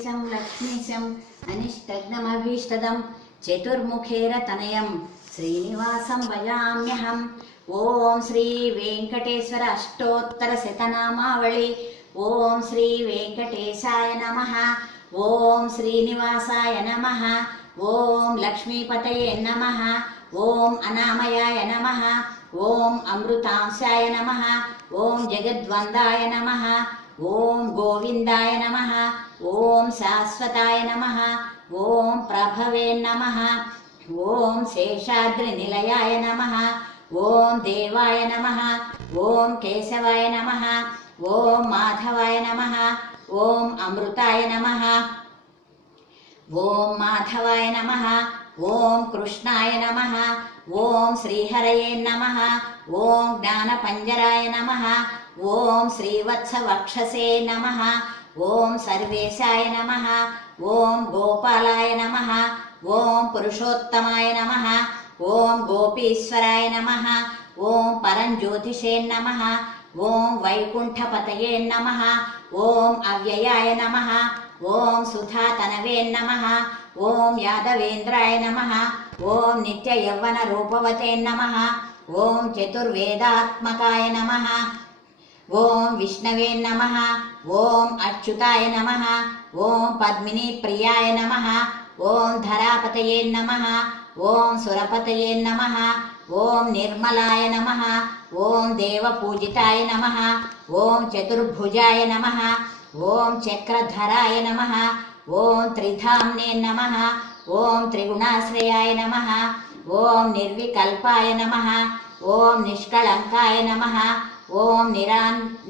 वेङ्कटेशं लक्ष्मीशम् अनिष्टघ्नमभीष्टदं चतुर्मुखेरतनयं श्रीनिवासं भजाम्यहम्। ओम श्री वेंकटेश्वर अष्टोत्तरशतनामावळि। ओम श्री वेंकटेशाय नमः। ओम श्रीनिवासाय नमः। ओम लक्ष्मीपतये नमः। ओम अनामयाय नमः। ओम अमृतांशाय नमः। ओम जगद्वन्दाय नमः। ओम गोविंदाय नमः। ओम शाश्वताय नमः। ओम प्रभवे नमः। ओम शेषाद्रिनिलयाय नमः। ओम देवाय नमः। ओम केशवाय नमः। ओम माधवाय नमः। ओम अमृताय नमः। ओम माधवाय नमः। ओम कृष्णाय नमः। ओम श्रीहरये नमः। ओम ज्ञानपञ्जराय नमः। ओम श्रीवत्सवक्षसे नमः। ओम सर्वेशाय नमः। ओम गोपालाय नमः। ओम पुरुषोत्तमाय नमः। ओम गोपीश्वराय नमः। ओम परंज्योतिषे नमः। ओम वैकुंठपतये नमः। ओम अव्ययाय नमः। ओम सुधातनवे नमः। ओम यादवेन्द्राय नमः। ओम नित्ययौवनरूपवते नमः। ओम चतुर्वेदात्मकाय नमः। ओम विष्णवे नमः। ओम अच्युताय नमः। ओम पद्मिनी प्रियाय नमः। ओम धरापतये नमः। ओम सुरपतये नमः। ओम निर्मलाय नमः। ओम देवपूजिताय नमः। ओम चतुर्भुजाय नमः। ओम चक्रधराय नमः। ओम त्रिधाम्ने नमः। ओम त्रिगुणाश्रयाय नमः। ओम निर्विकल्पाय नमः। ओम निष्कलंकाय नमः। ओम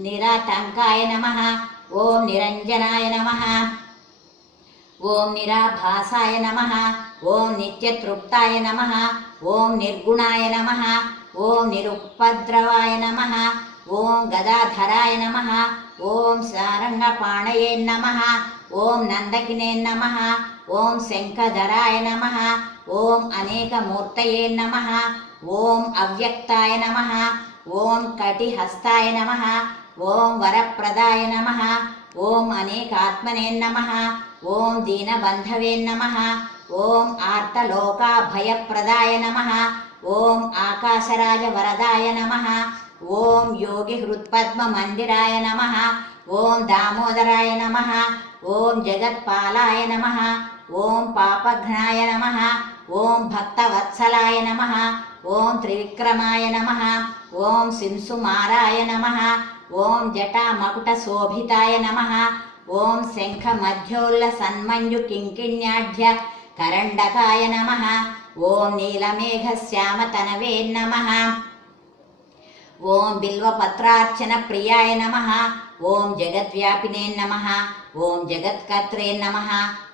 निरातंकाय नमः। ओम निरंजनाय नमः। ओम निराभासाय नमः। ओम नित्यतृप्ताय नमः। ओम निर्गुणाय नमः। ओम निरुपद्रवाय नमः। ओम गदाधराय नमः। ओम सारंगपाणये नमः। ओम नंदकिने नमः। ओम शंखधराय नमः। ओम अनेकमूर्तये नमः। ओम अव्यक्ताय नमः। ओम कटिहस्ताय नमः। ओम वरप्रदाय नमः। ओम अनेकात्मने नमः। ओम दीनबंधवे नमः। ओम आर्तलोकाभयप्रदाय नमः। ओम आकाशराजवरदाय नमः। ओम योगिहृत्पद्ममन्दिराय नमः। ओम दामोदराय नमः। ओम जगत्पालाय नमः। ओम पापघ्नाय नमः। ओम भक्तवत्सलाय नमः। ओम त्रिविक्रमाय नमः। ओम सिंसुमाराय नमः। ओम जटामकुटशोभिताय नमः। ओम शंखमध्योल्लसन्मञ्जुकिङ्किण्याढ्य करण्डकाय नमः। ओम नीलमेघश्यामतनवे नमः। ओम बिल्वपत्रार्चन प्रियाय नमः। ओम जगद्व्यापिने नमः। ओम जगत्कर्त्रे नमः।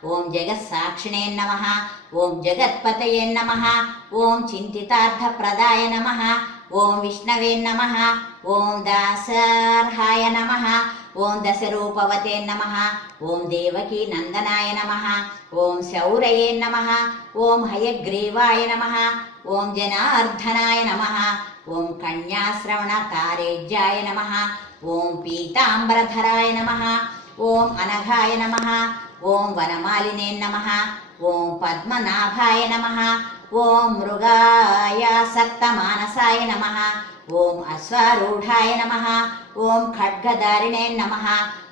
ओम जगत्साक्षिणे नमः। ओम जगत्पतये नमः। ओम चिन्तितार्थप्रदाय नमः। ओम विष्णवे नमः। ओम दासार्हाय नमः। ओम दशरूपवते नमः। ओम देवकी नंदनाय नमः। ओम शौरये नमः। ओम हयग्रीवाय नमः। ओम जनार्दनाय नमः। ओम कन्याश्रवणकारेज्याय नमः। ओम पीतांबरधराय नमः। ओम अनघाय नमः। ओम वनमालिने नमः। ओम पद्मनाभाय नमः। ओम मृगायासक्तमानसाय नमः। ओम अश्वारूढाय नमः। ओम खड्गधारिणे नमः।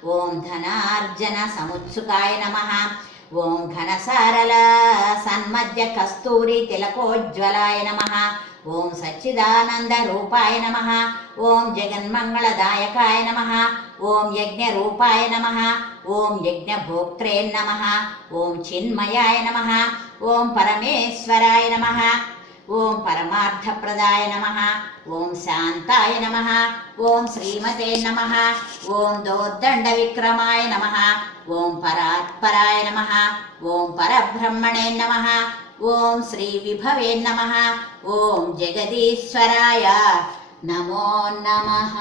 ओम धनार्जन समुत्सुकाय नमः। ओम घनसारल सन्मध्य कस्तूरी तिलकोज्ज्वलाय नमः। ओम सच्चिदानंद रूपाय नमः। ओम जगन्मंगलदायकाय नमः। ओम यज्ञरूपाय नमः। ओम यज्ञभोक्त्रे नमः। ओम चिन्मयाय नमः। ओम परमेश्वराय नमः। ओम परमार्थप्रदाय नमः। ओम शांताय नमः। ओम श्रीमते नमः। ओम दोर्दंडविक्रमाय नमः। ओम परात्पराय नमः। ओम परब्रह्मणे नमः। ओम श्री विभवे नमः। ओम जगदीश्वराय नमो नमः।